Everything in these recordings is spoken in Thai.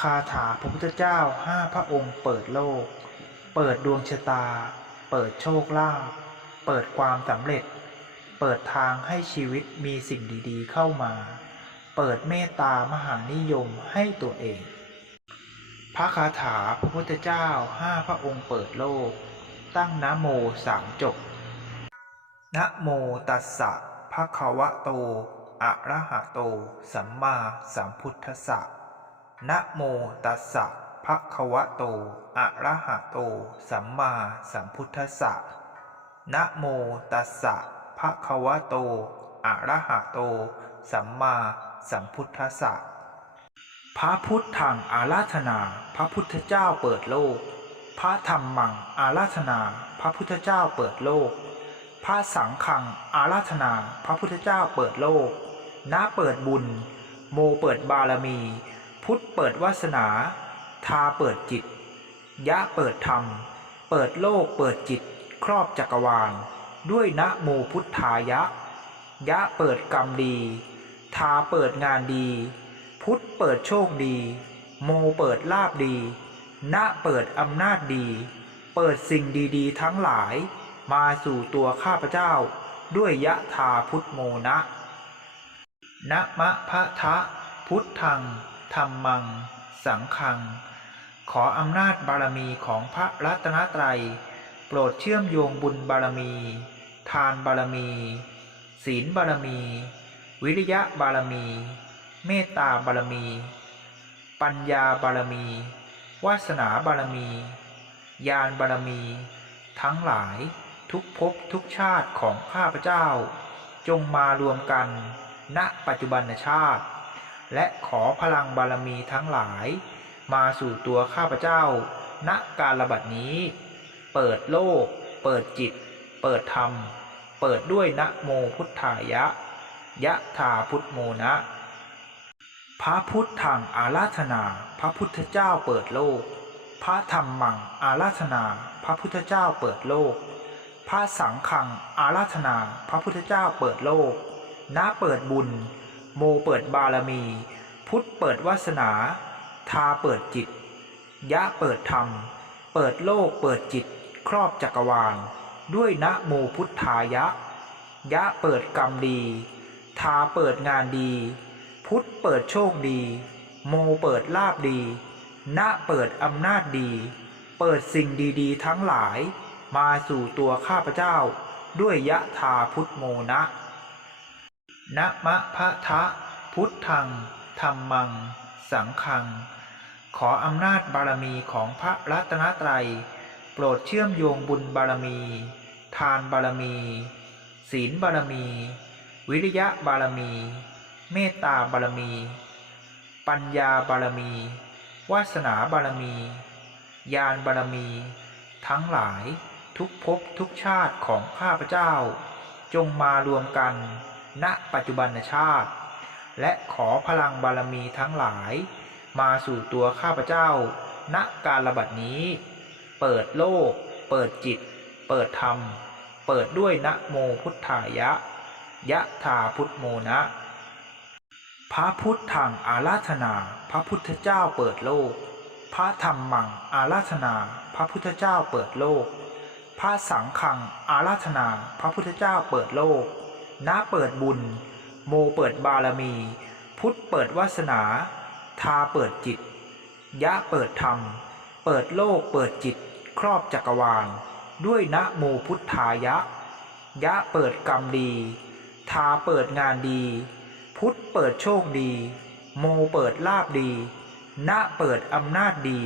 คาถาพระพุทธเจ้าห้าพระองค์เปิดโลก เปิดดวงชะตา เปิดโชคลาภ เปิดความสำเร็จ เปิดทางให้ชีวิตมีสิ่งดีๆเข้ามา เปิดเมตตามหานิยมให้ตัวเอง พระคาถาพระพุทธเจ้าห้าพระองค์เปิดโลก ตั้งนะโมสามจบนะโมตัสสะภะคะวะโต อะระหะโต สัมมาสัมพุทธัสสะ นะโมตัสสะภะคะวะโต อะระหะโต สัมมาสัมพุทธัสสะ นะโมตัสสะภะคะวะโต อะระหะโต สัมมาสัมพุทธัสสะ พระพุทธังอาราธนา พระพุทธเจ้าเปิดโลก พระธรรมังอาราธนา พระพุทธเจ้าเปิดโลก พระสังฆังอาราธนา พระพุทธเจ้าเปิดโลกนาเปิดบุญ โมเปิดบารมี พุทธเปิดวาสนา ทาเปิดจิต ยะเปิดธรรม เปิดโลกเปิดจิต ครอบจักรวาล ด้วยนะโมพุทธายะ ยะเปิดกรรมดี ทาเปิดงานดี พุทธเปิดโชคดี โมเปิดลาบดีนะเปิดอำนาจดี เปิดสิ่งดีๆ ทั้งหลาย มาสู่ตัวข้าพเจ้า ด้วยยะธาพุทธโมนะนะมะพะทะพุทธัง ธรรมัง สังฆัง ขออำนาจบารมีของพระรัตนตรัย โปรดเชื่อมโยงบุญบารมี ทานบารมี ศีลบารมี วิริยะบารมี เมตตาบารมี ปัญญาบารมี วาสนาบารมี ญาณบารมี ทั้งหลายทุกภพทุกชาติของข้าพเจ้า จงมารวมกัน ณปัจจุบันชาติ และขอพลังบารมีทั้งหลาย มาสู่ตัวข้าพเจ้า ณการระบัดนี้ เปิดโลก เปิดจิต เปิดธรรม เปิดด้วยนะโมพุทธายะ ยะธาพุทโมนะ พระพุทธังอาราธนา พระพุทธเจ้าเปิดโลก พระธรรมังอาราธนา พระพุทธเจ้าเปิดโลก พระสังฆังอาราธนา พระพุทธเจ้าเปิดโลกนาเปิดบุญ โมเปิดบารมี พุทธเปิดวาสนา ทาเปิดจิต ยะเปิดธรรม เปิดโลกเปิดจิต ครอบจักรวาล ด้วยนะโมพุทธายะ ยะเปิดกรรมดี ทาเปิดงานดี พุทธเปิดโชคดี โมเปิดลาบดีณเปิดอำนาจดี เปิดสิ่งดีๆ ทั้งหลาย มาสู่ตัวข้าพเจ้า ด้วยยะธาพุทธโมนะ นะมะพะทะ พุทธังธรรมัง สังฆัง ขออำนาจบารมีของพระรัตนตรัย โปรดเชื่อมโยงบุญบารมี ทานบารมี ศีลบารมี วิริยะบารมี เมตตาบารมี ปัญญาบารมี วาสนาบารมี ญาณบารมี ทั้งหลายทุกภพทุกชาติของข้าพเจ้า จงมารวมกัน ณปัจจุบันชาติ และขอพลังบารมีทั้งหลาย มาสู่ตัวข้าพเจ้า ณการระบัดนี้ เปิดโลก เปิดจิต เปิดธรรม เปิดด้วยนะโมพุทธายะ ยะธาพุทโมนะ พระพุทธังอาราธนา พระพุทธเจ้าเปิดโลก พระธรรมังอาราธนา พระพุทธเจ้าเปิดโลกพระสังฆังอาราธนา พระพุทธเจ้าเปิดโลก นาเปิดบุญ โมเปิดบารมี พุทธเปิดวาสนา ทาเปิดจิต ยะเปิดธรรม เปิดโลกเปิดจิต ครอบจักรวาล ด้วยนะโมพุทธายะ ยะเปิดกรรมดี ทาเปิดงานดี พุทธเปิดโชคดี โมเปิดลาบดีณเปิดอำนาจดี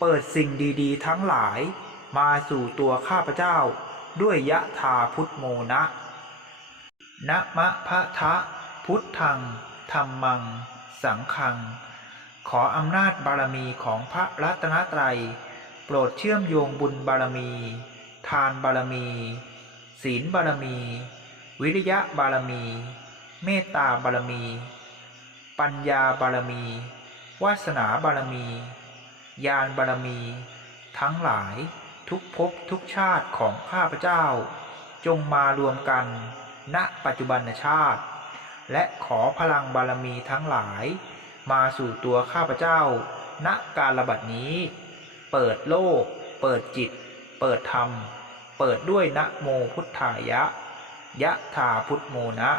เปิดสิ่งดีๆ ทั้งหลาย มาสู่ตัวข้าพเจ้า ด้วยยะธาพุทธโมนะ นะมะพะทะ พุทธังธรรมัง สังฆัง ขออำนาจบารมีของพระรัตนตรัย โปรดเชื่อมโยงบุญบารมี ทานบารมี ศีลบารมี วิริยะบารมี เมตตาบารมี ปัญญาบารมี วาสนาบารมี ญาณบารมี ทั้งหลายทุกภพทุกชาติของข้าพเจ้า จงมารวมกัน ณปัจจุบันชาติ และขอพลังบารมีทั้งหลาย มาสู่ตัวข้าพเจ้า ณการระบัดนี้ เปิดโลก เปิดจิต เปิดธรรม เปิดด้วยนะโมพุทธายะ ยะถาพุทโมนะ